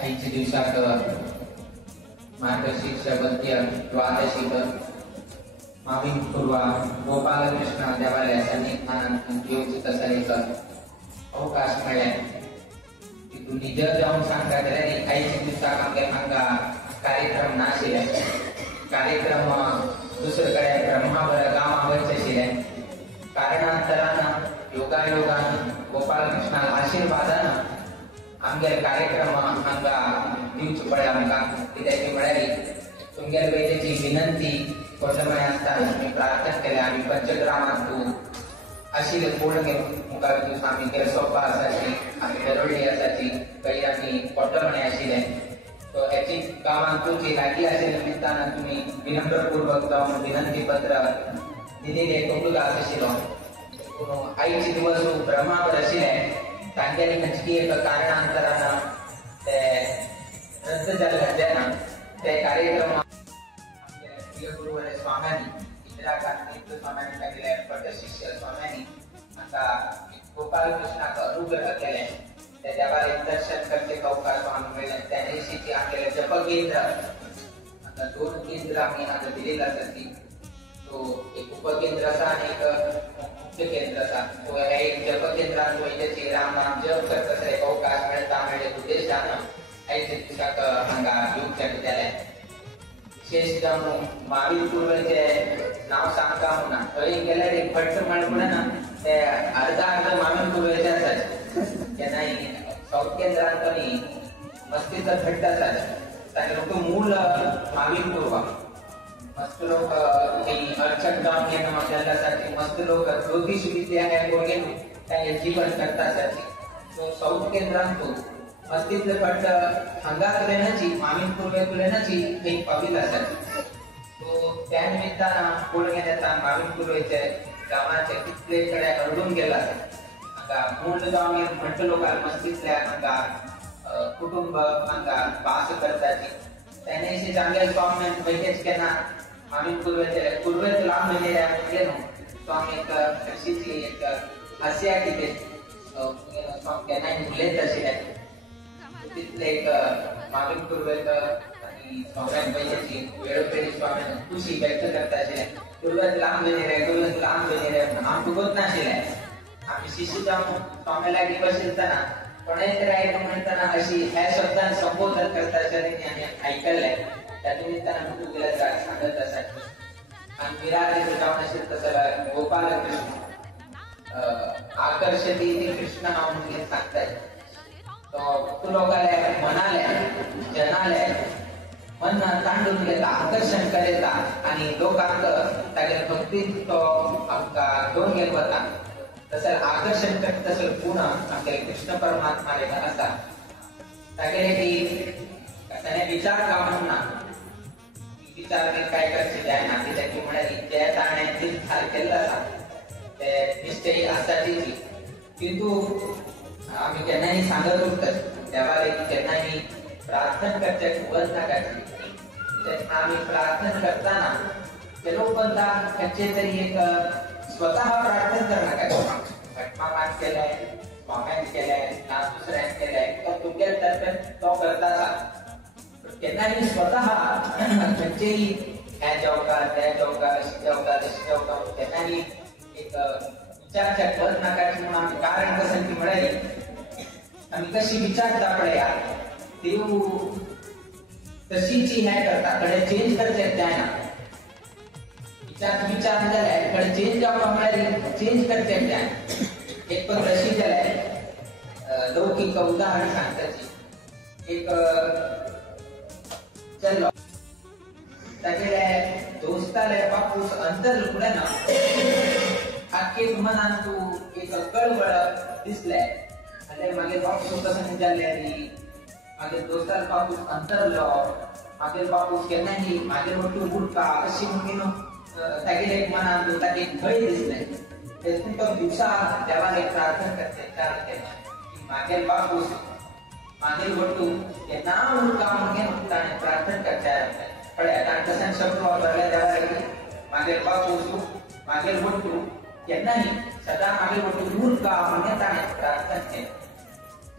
ऐंशी दिवसात मार्गशीर्ष वद्य द्वादशीक माविन पूर्वा गोपालकृष्ण देवालय सन्निधानात योजित असलेक अवकाश मिळाला तिथून जर जाऊन सांगता तरी 80 दिवसाक आमका कार्यक्रम नाशिले कार्यक्रम दुसरीकडे ब्रह्मावर गावावरचे शिले कारणांतरान योगायोगान गोपालकृष्ण आशीर्वादान आमगे कार्यक्रम आमका दिवची पडला आमका कित्याक म्हळ्यार तुमगे वेळेची विनंती कोटमय असताना मी प्रार्थना केल्या आम्ही पंचग्रामात तू आशिले पूर्ण मुखार तू आम्ही केरसोपा आसाची आम्ही दरोडी आसाची काही आम्ही कोटमणे आशिले तो याची गावात तुमची लागली असेल निमित्तानं तुम्ही विनम्रपूर्वक जाऊन विनंती पत्र दिलेले कबूल आशिलो आईचे दिवस ब्रह्मावर आशिले तांगेली नचकी एक कारणांतरान ते रद्द झाल्यान ते कार्यक्रम गुरुवर स्वाम्यांनी इंदिराकांत स्वाम्यांनी लागले पटशिष्य स्वाम्यांनी आता गोपालकृष्णाक अनुग्रह केले त्या देवाला दर्शन करते अवकाश स्वामी मिळेल त्या दिवशीची आपल्याला जप केंद्र आता 2 केंद्र आम्ही आता दिलेला असती तो एक उपकेंद्र असा आणि एक मुख्य केंद्र असा तो एक जप केंद्रात वैद्यची राम नाम जप करत असे अवकाश मिळता मिळेल उद्देशानं ऐसे दिवसाक हांगा युक्त विद्यालय विशेष जाऊन माविल पूर्वेचे नाव सांगता म्हणा थंय गेल्यार एक भट्ट म्हणून ते अर्धा माविल पूर्वेचे आसात केन्नाय साऊथ केंद्रांत आमी मस्तीचो भट्ट आसात ताचे लोक मूळ माविल पूर्व मस्त लोक अर्चक जाऊन घेणं आपल्यासाठी मस्त लोक ज्योतिष विद्या घेऊन काय जीवन करतासाठी तो साऊथ केंद्रांत मस्तीतले भट्ट हांगा तुलेनाची माविल पूर्वे तुलेनाची एक पावील आसात तो त्या निमित्तान कोळगे नेता माविल पूर्वेचे गावाचे कितले कडे हरडून गेला हांगा मूळ जावन भट्ट लोकांक मस्तीतल्या हांगा कुटुंब हांगा वास करताची त्याने चांगले गव्हर्नमेंट पैकेज केना माविल पूर्वेच लांब गेले गेलो तो आम्ही एक अशीची एक हास्य किती केन्नाय उलयत आशिल्ले तितले एक माविल पूर्वेक स्वाम्यान पाहिजे वेळोवेळी स्वाम्यान खुशी व्यक्त करता आशिल्ले तुरंत लांब वेणे रे आम तुगोत नाशिल्ले आम्ही शिष्य जाऊन स्वाम्याला बसताना कोणातरी ऐकून म्हणताना अशी ह्या शब्दांत संबोधन करता आशिल्ले आम्ही ऐकलंय त्या निमित्तानं मी तुला सांगत असायचो आणि विराट जाऊन असेल तसं गोपाल कृष्ण आकर्षती कृष्ण नाव म्हणून सांगताय तो लोकांना मनाले जनाले मन तांडून घेता आकर्षण करेता आणि लोकांक तागे भक्तीत तो आमका घेऊन गेलो होता तसं आकर्षण करत तसं पुन्हा आमचे कृष्ण परमात्मा असा तागे की त्याने विचार का म्हणून विचार काय करते जाय ना ती त्याची म्हणाली त्या जाण्याची हाल केला ते निश्चयी असाची किंतु आम्ही केन्नाय सांगत होतो देवाला की केन्नाय प्रार्थना करचे बंद नाकाची आम्ही प्रार्थना करताना ते लोक बनता त्यांचे तरी एक स्वतः प्रार्थना करण्याची घटमामान केलाय स्वाम्यान केलाय ना दुसऱ्यान केलाय तो तुमच्या तो करता केन्नाय स्वतः त्यांचे ह्या जेवका त्या जेवका अशी जेवका तशी जेवका केन्नाय एक विचार बंद नाकाची म्हणून आम्ही कारण कसं की म्हणाली आम्ही कशी विचारता पडया देव तशीची ह्या करता कडे चेंज करते जायना विचार जाल्यार कडे चेंज जावपाक म्हळ्यार चेंज करते जाय एक पण तशी जाल्यार लौकिक उदाहरण सांगताची एक चलो तागेले दोस्ताले बापूस अंतर लुकले ना आख्खे मनान तू एक कळवळ दिसले आले मागे बापूस कसं जाल्ले ती मागे दोस्तार बापूस अंतरलो मागे बापूस केन्नाय मागे मोठी उडका अशी म्हणून तागेले मनान तू तागे भय दिसले देखून तो दिवसा देवाला प्रार्थना करते चार केला मागे बापूस मागे वटू केन्ना उडका म्हणून ताणे प्रार्थना करता पण आता कसं शब्द वापरले देवाला मागे बापूस मागे वटू केन्नाय सदा मागे वटू उडका म्हणून ताणे प्रार्थना केली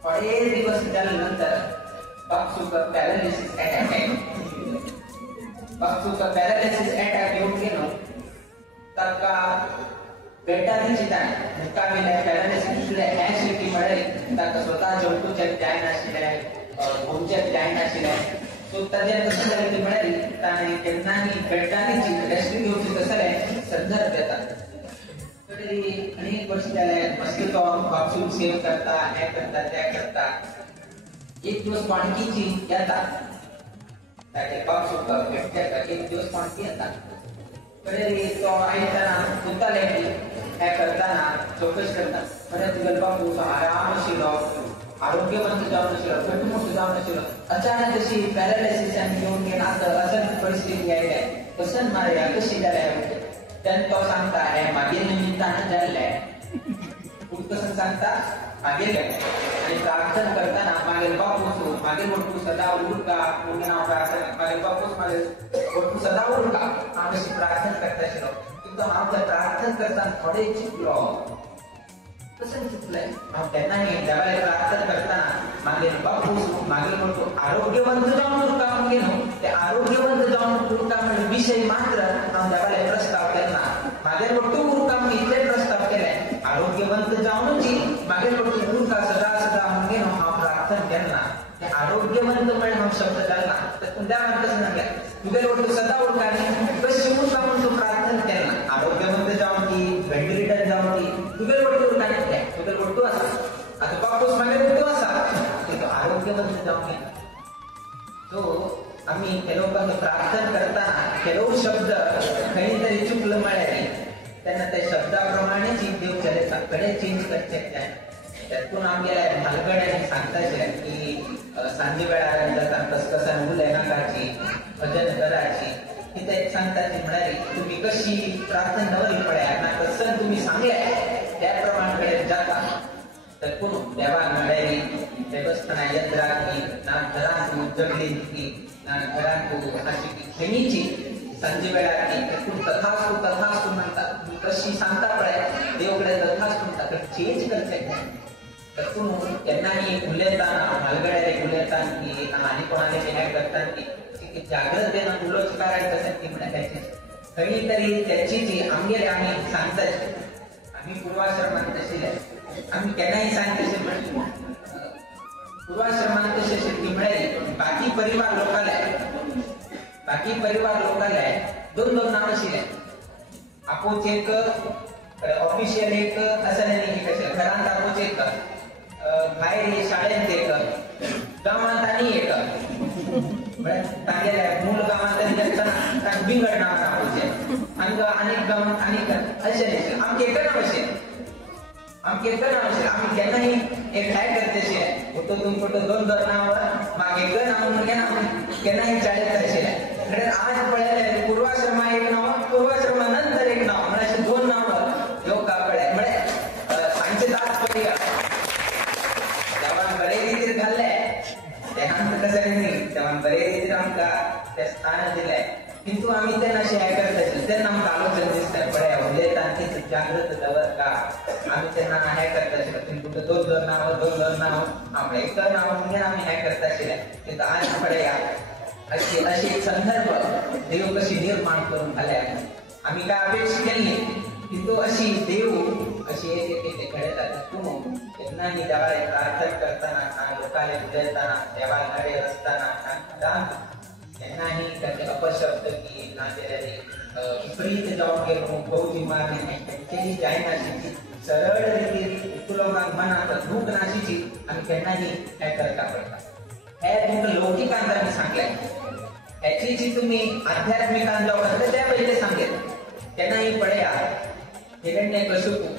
थोडे दिवस झाल्यानंतर बापूका पॅरालिसिस अटॅक येऊन गेलो ताका बेटाची चिताय मुकाविले पॅरालिसिस ह्या शिटी म्हळ्यार ताका स्वतः जवळचे जाय नाशिल्ले घुमचे जाय नाशिल्ले सो ताजे कसं जालें ती म्हळ्यार ताणें केन्नाय बेटाची रेस्ट घेवची तसले संदर्भ येतात अनेक वर्ष झाले मस्ती तो बापू सेव करता हे करता त्या करता एक दिवस पाणकीची येतात ताचे बापू भेटते एक दिवस पाणकी येतात कडे तो आयताना उताले की हे करताना चौकशी करता म्हणजे तुझा बापू आराम आशिल्लो आरोग्यवंत जावन आशिल्लो घटमूट जावन आशिल्लो अचानक अशी पॅरालिसिस घेऊन गेला असं परिस्थिती आयल्या कसं मारया कशी जाल्या तो सांगता हे मागे निमित्तानं जाल्ले कसं सांगता मागे आणि प्रार्थना करताना मागे बापूस मागे वटू सदा उडका म्हणून हांव प्रार्थना मागे बापूस मागे वटू सदा उडका हांव अशी प्रार्थना करता आशिल्लो किंतु हांव त्या प्रार्थना करताना थोडे चिंतलो कसं चिंतलें हांव केन्नाय देवाला प्रार्थना करताना मागे बापूस मागे वटू आरोग्यवंत जावन उडका म्हणून गेलो ते आरोग्यवंत जावन उडका म्हणजे विषय मात्र हांव देवाला प्रस्ताव केला मागे वटू उडका म्हणून इतले प्रस्ताव केले आरोग्यवंत जावनची मागे वटू उडका सदा सदा म्हणून गेलो हांव प्रार्थना केला ते आरोग्यवंत म्हणजे हांव शब्द घालना तर देवान कसं सांगलें तुगे वटू सदा उडका आनी कशी उडका म्हणून तूं प्रार्थना केला आरोग्यवंत जावन ती व्हेंटिलेटर जावन ती तुगे वटू उडका न्ही तुगे वटू आसा आता बापूस मागे वटू आसा आरोग्यवंत जावन गेला सो आम्ही लोकांना प्रार्थना करताना केलो शब्द खरी तरी चुकलं म्हळ्यार त्यांना त्या शब्दाप्रमाणे देव कडे चेंज करचे त्यातून आमगे हलगड्याने सांगताचे की सांजे वेळार जाता कसकसान उलय नाकाची भजन कराची की ते सांगताचे म्हळ्यार तुम्ही कशी प्रार्थना दवरली पळयार ना कसं तुम्ही सांगले त्याप्रमाणे कडे जाता तकून देवान म्हळ्यार देवस्थाना यंत्राक ना घरांक जगली की घरांक अशी खेळीची संजे वेळार की तथास्तु म्हणतात कशी सांगता पळय देवकडे तथास्तु म्हणतात चेंज करते तकून केन्नाय उलयताना हलगड्याक उलयतात की आनी कोणाले हे करतात की की जागृतेनं उलोच करायचं ती म्हणायची खरी तरी त्याची जी आमगेले आम्ही सांगताची आम्ही पूर्वाश्रमात तशी आम्ही केव्हाही सांगतसे पण पूर्वाश्रमात तसे ती मिळाली बाकी परिवार लोकाला दोन नाव शिले आपोचे एक ऑफिशियल एक असं नाही कसे घरात आपोचे एक बाहेर शाळेत एक गावात आणि एक मूळ गावात बिंगड नाव आपोचे अनेक गावात अनेक असे आमचे एक नाव असेल आमके आम्ही केव्हाही एक काय करतेशे फोटो दोन नावावर मागे एक नाव म्हणजे केव्हाही शाळेत असेल आज पळले पूर्वाश्रमा एक नाव पूर्वाश्रमा नंतर एक नाव म्हणजे दोन नाव योग कापडे म्हणजे सांचे तात्पर्य जेव्हा बरे रीतीत घालले त्यानंतर कसं नाही तेव्हा बरे रीतीत आमका त्या स्थान दिलंय किंतु आम्ही त्यांना शेअर करत त्यांना आमचं आलोचन दिसतात पड्या म्हणजे त्यांची जागृत जवळ का आम्ही त्यांना हॅ करता कुठं दोन नाव आम्ही एक नाव म्हणजे आम्ही हॅ करता तिथं आज पड्या अशी एक संदर्भ देव कशी निर्माण करून आल्या आम्ही काय अपेक्षा केली किंतु अशी देव अशी एक घडतात त्यांनाही देवाला प्रार्थना करताना लोकांना बुजवताना देवाकडे असताना त्यांनाही त्याचे अपशब्द की नातेवाईक विपरीत जाऊन गेलो बहुजी मारणे त्यांची जायनाशीची सरळ रीती तुलोकांक मनात धूक नाशीची आणि त्यांनाही काय करता पडतात हे तुमचं लौकिकांचा मी सांगलाय याची जी तुम्ही आध्यात्मिकांत जाऊ शकता त्या पहिले सांगेल त्यांनाही पड्या हिरण्य कशुपू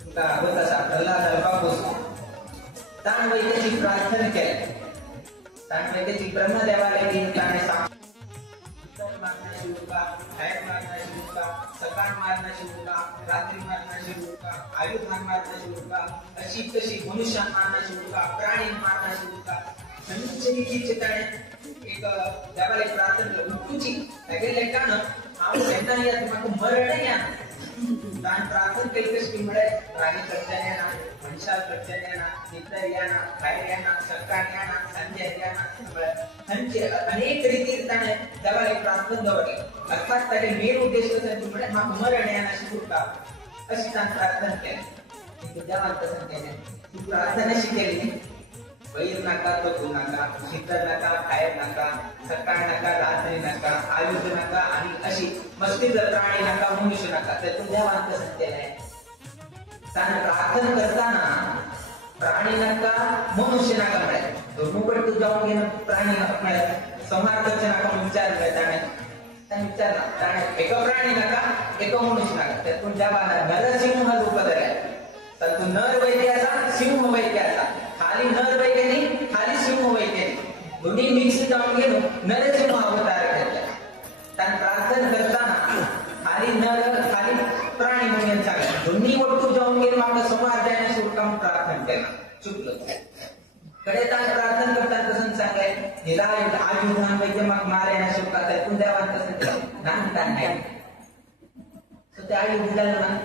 तुका होत असा प्रल्हाद अल्पापूस ताण वैद्याची प्रार्थना केली ताण वैद्याची ब्रह्मदेवाला त्याने सकाळ मारणं शिवू का रात्री मारणं शिवू का आयुधान मारणं शिवू का अशी तशी मनुष्यान मारणं शिवू का प्राणी मारणं शिवू का संचरीची चित्राने एक देवाला प्रार्थना उठूची गेले का ना त्यांना यात मरण या ताण प्रार्थना केली कशी मिळे राणी करताना मनुष्याला करताना मित्र याना बाहेर याना सकाळ याना संजय याना अनेक रीती त्याने देवाला प्रार्थना दवरली अर्थात त्याचे मेन उद्देश म्हणजे मरण याना शिकू का अशी ताण प्रार्थना केली देवाला तसं केले ती प्रार्थना शिकेली वैर नका तो नका शीतल नका बाहेर नका सकाळ नका रात्री नका आयुध नका आणि अशी मस्ती प्राणी नका मनुष्य नका त्यातून देवाला तसं केलंय प्रार्थना करताना प्राणी नका मनुष्य नका मिळेल दोन्हीकडे तू जाऊन घेणं प्राणी मिळेल संहार नका विचार मिळताना विचार प्राणी एक प्राणी नका एक मनुष्य नका त्यातून देवाला नरसिंह रूप धरलाय तर तू नर वैद्याचा सिंह वैद्याचा खाली नर वैद्याने खाली सिंह वैद्याने दोन्ही मिक्स जाऊन गेलो नरसिंह अवतार घेतला त्या प्रार्थना करताना खाली नर खाली प्राणी म्हणून सांगितलं दोन्ही वस्तू जाऊन गेलो आपलं संवाद द्यायला सुरू काम प्रार्थना केला चुकलो कडे ताण प्रार्थना करताना तसं सांगाय हिला आयुधान वैद्य मग मारायला सुरू का त्यातून देवान तसं नानतान नाही तर त्या आयुधाला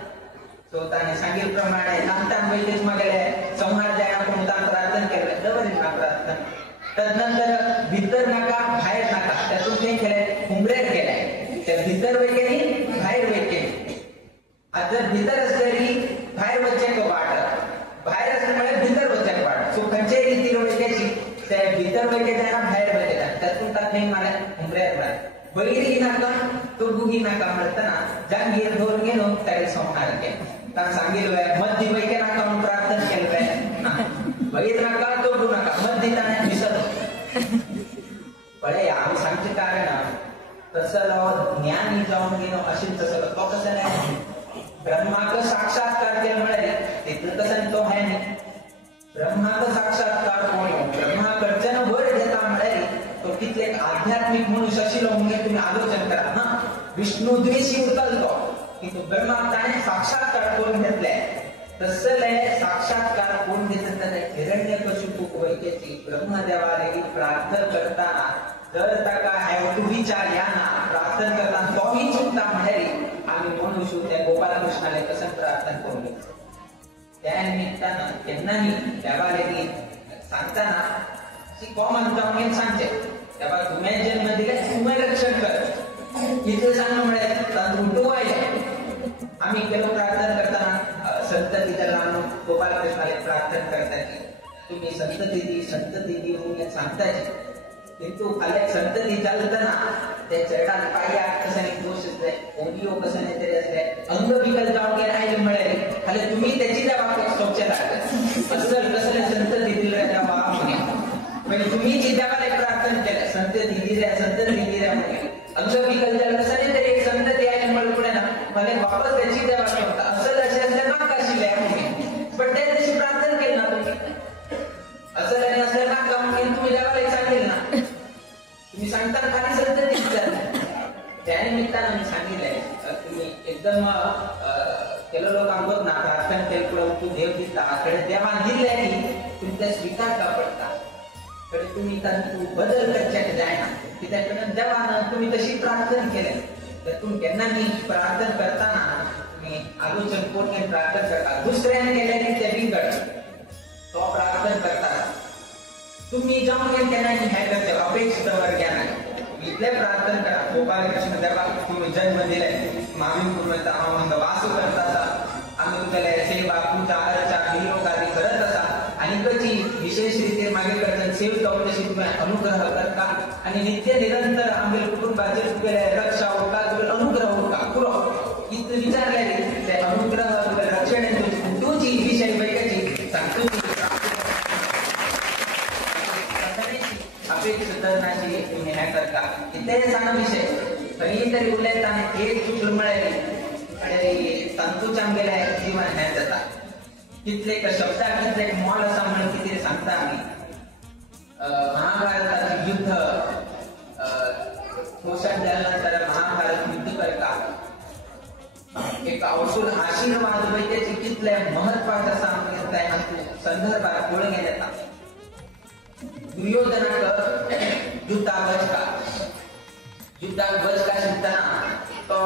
स्वतःने सांगितल्याप्रमाणे नामतान वैद्यच मागले संहार द्यायला कोणता प्रार्थना केलं जवळील प्रार्थना तदनंतर भीतर नका बाहेर नका त्यातून ते केलंय हुंबऱ्यात गेलाय त्या भीतर वैद्याने बाहेर वैद्याने आज जर भीतर असलेली बाहेर वच्चेक वाट बाहेर असल्यामुळे भीतर वच्चेक वाट सो खंचे रीती वैद्याची त्या भीतर वैद्याच्या बाहेर वैद्याचा त्यातून टाक नाही मला हुंबऱ्यात बाहेर बैरी नका तो गुगी नका म्हणताना जांगीर धोर गेलो त्याला संहार केला कारण सांगितलं मध्य वैके नका म्हणून प्रार्थना केलं बैर नका तो गु नका मध्य त्याने विसर बळे आम्ही सांगते कारण तसं ज्ञानी जाऊन गेलो असेल तसं तो कसं नाही ब्रह्माक साक्षात्कार केला मिळेल तिथं कसं तो आहे नाही ब्रह्माक साक्षात्कार कोण ब्रह्माकडच्यानं वर घेता मिळेल तो किती एक आध्यात्मिक मनुष्य अशी म्हणजे तुम्ही आलोचन करा ना विष्णू द्वेषी उचलतो की तो ब्रह्मा त्याने साक्षात्कार करून घेतलाय तसं साक्षात्कार कोण घेतलं तर हिरण्यकशिपू वैद्याची ब्रह्मदेवाला प्रार्थना करताना जर त्या हॅव टू विचार या ना प्रार्थना करताना तोही चुकता म्हणाली आम्ही मनुष्य त्या गोपालकृष्णाला कसं प्रार्थना करून घेतलं त्या निमित्तानं त्यांनाही देवाला सांगताना कॉमन जाऊन सांगते तेव्हा तुम्ही जन्म दिले तुम्ही रक्षण कर इथे सांगणं मिळेल उठवायला आम्ही केलो प्रार्थना करताना संततीच्या लहान गोपालकृष्णाला प्रार्थना करताना तुम्ही संतती म्हणून सांगताय किंतु खाली संतती चालताना ते चढान पाया कशाने दोष असते ओडिओ कशाने तरी असते अंग विकल जाऊन राहिले मिळेल खाली तुम्ही त्याची जबाबदारी स्वच्छता असं कसले संतती दिल्या म्हणजे तुम्ही जी देवाला प्रार्थना केल्या संतती दिल्या म्हणजे अंग विकल जाल कशाने तरी एक संतती आहे म्हणून पुढे ना मला वापस त्याची जबाबदारी होता असं असेल ना काशीला पण त्या दिवशी प्रार्थना केली ना तुम्ही असं नाही असलं ना का म्हणून तुम्ही देवाला सांगेल ना तुम्ही सांगता खाली संतती त्या निमित्तानं मी सांगितलंय तुम्ही एकदम केलं लोक आंबत ना प्रार्थना केलं पुढे तू देव दिसता कडे देवा दिले की तुमचा स्वीकार का पडता कडे तुम्ही बदल करण्यात जाय ना की त्याकडे देवानं तुम्ही तशी प्रार्थना केली तर तुम्ही त्यांना मी प्रार्थना करताना तुम्ही आलोचन पोटने प्रार्थना करता दुसऱ्याने केल्याने ते बिघड तो प्रार्थना करता तुम्ही जाऊन त्यांना काय करते अपेक्षित वर्ग इथले प्रार्थना करा गोपालकृष्ण देवा तुम्ही जन्म दिलाय मागणी पूर्ण आम्हाला वास करता आम्ही तुला सेवा पूजा अर्चा निरोगादी करत असा आणि कधी विशेष रीती मागे करता सेव तशी तुम्ही अनुग्रह करता आणि नित्य निरंतर आम्ही कुटुंबाचे रक्षा होता तुला अनुग्रह होता पुरो इथं विचारले ते अनुग्रह रक्षण तुझी विषय बैठकी सांगतो अपेक्षिताची तुम्ही ह्या करता इथे सांगा विषय कधी तरी उल्लेखताना एक चूक मिळाली तंतूच्या आंबेला जीवन ह्या जातात तिथले एक शब्द तिथले एक मॉल असा म्हणून किती सांगता आम्ही महाभारताचे युद्ध पोषण झाल्यानंतर महाभारत युद्ध करता एक औषध आशीर्वाद वैद्याची कितल्या महत्वाचा सांगितलाय संदर्भात बोल घेण्यात दुर्योधनाक युद्धात बस का शिकताना तो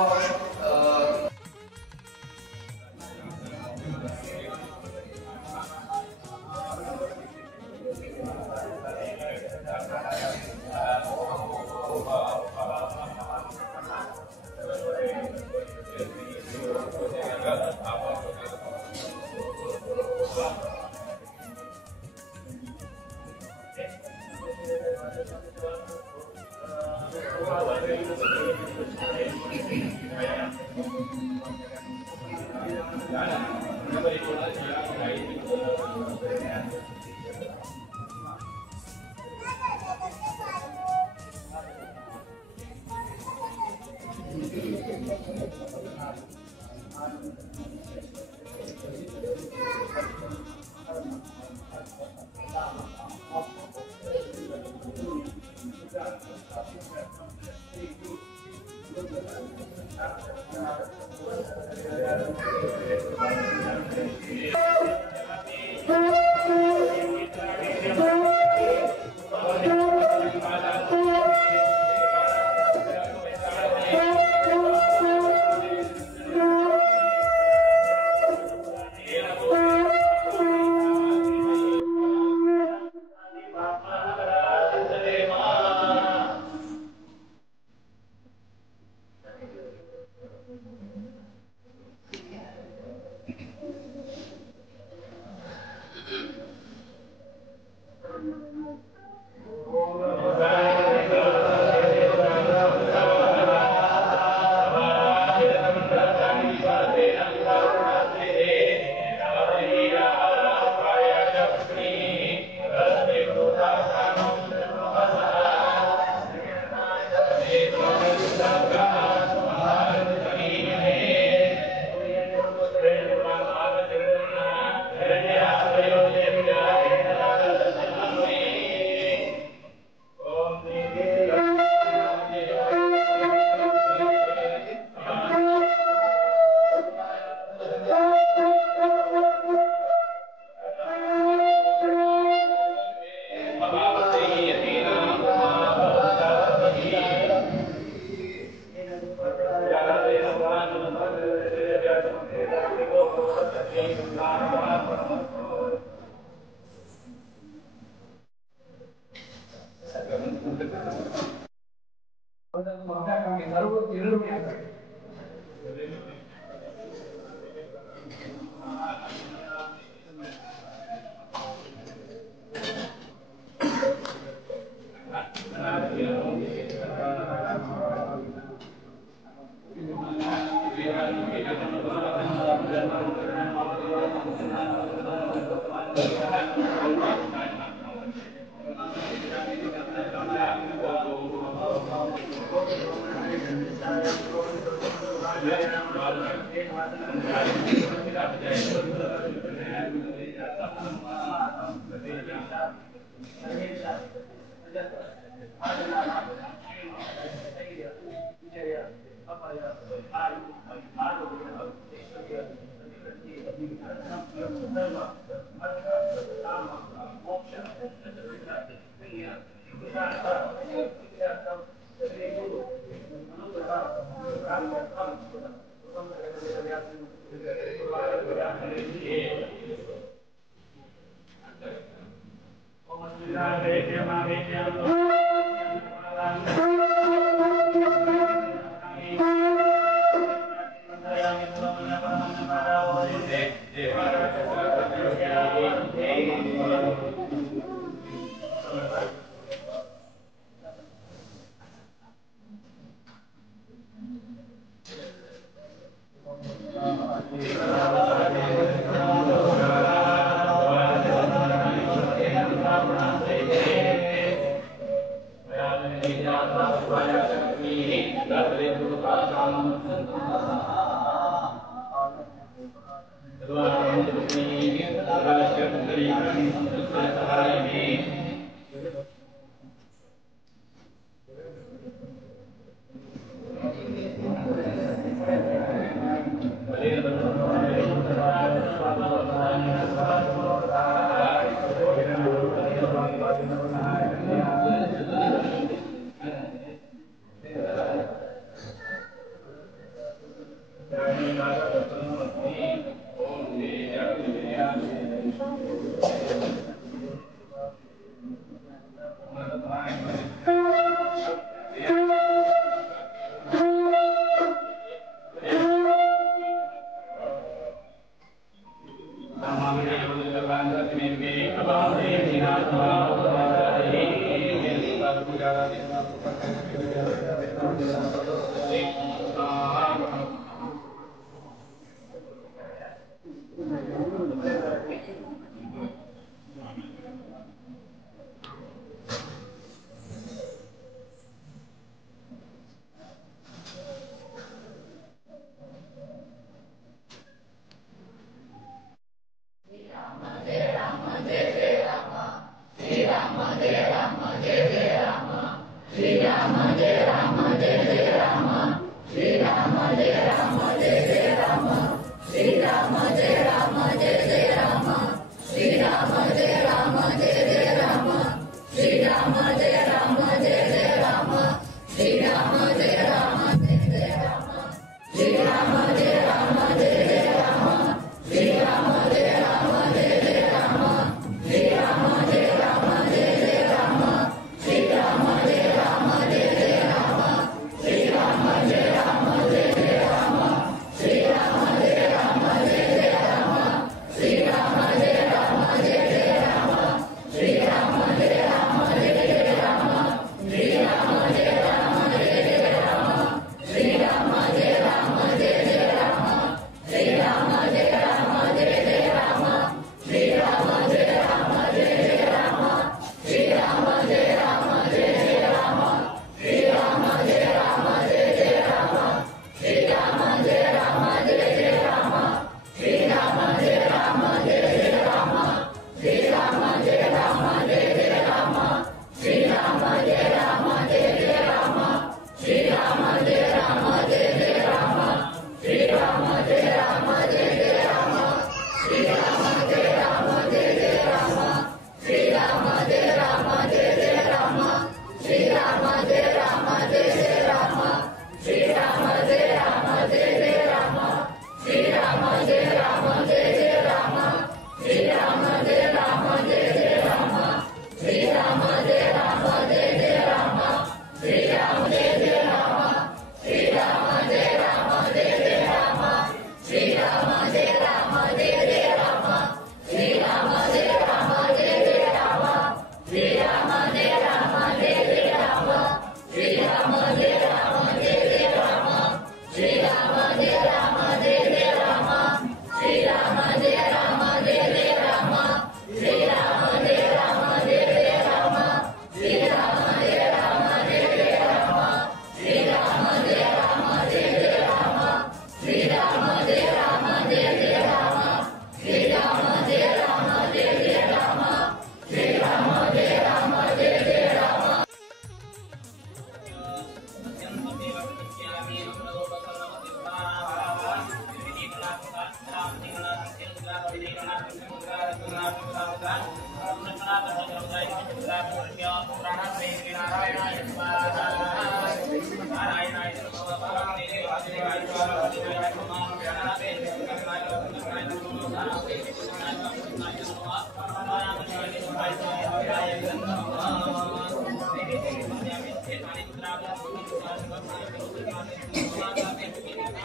Terima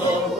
kasih.